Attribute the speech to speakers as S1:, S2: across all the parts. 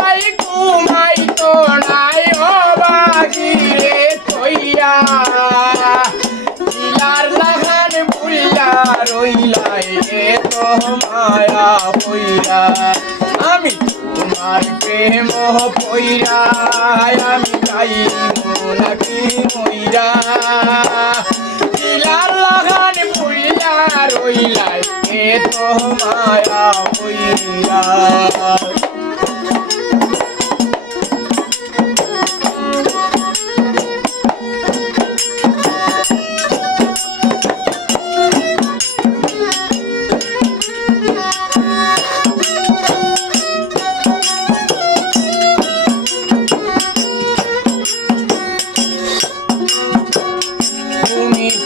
S1: কষাই ঘুমাই তো নাই ও বাগিরে কইয়া ইলার লাগান বুল্লা রইলাই তো মায়া হইয়া আমি তোমার প্রেম পইরা, আমি যাই নাকি মইরা। ইলার লাগান বুল্লা রইলাই এ তো মায়া হইয়া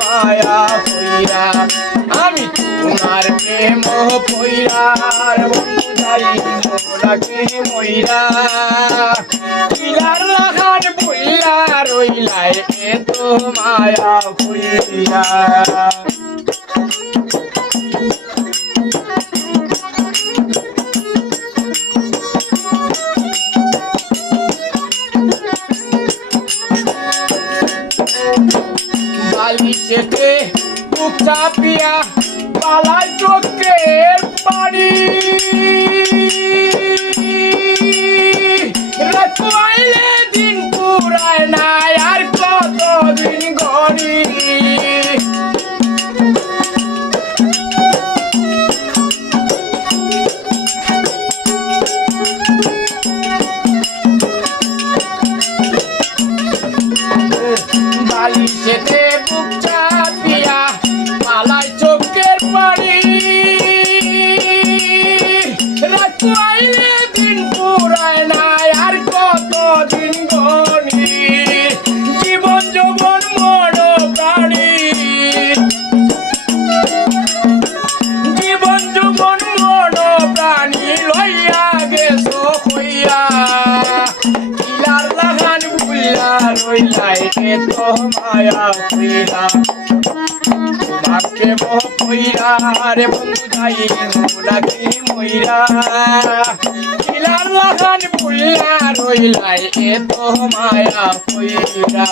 S1: মায়া হইয়া আমি তোমার প্রেম পইরার বুঝাই নাকি মইরা। ইলার লাগান বুল্লা রইলাই এ তো মায়া হইয়া বুক চাপিয়া পালায় চোখের পানি। রাখবাইলে দিন পুরায় আর কত দিন গড়ি বালিশেতে এ তো মায়া হইলা তোমাকে মোহ কইরা রে বন্ধু যাই নাকি মইরা। ইলার লাগান বুইলা রইলাই, এ তো মায়া হইলা।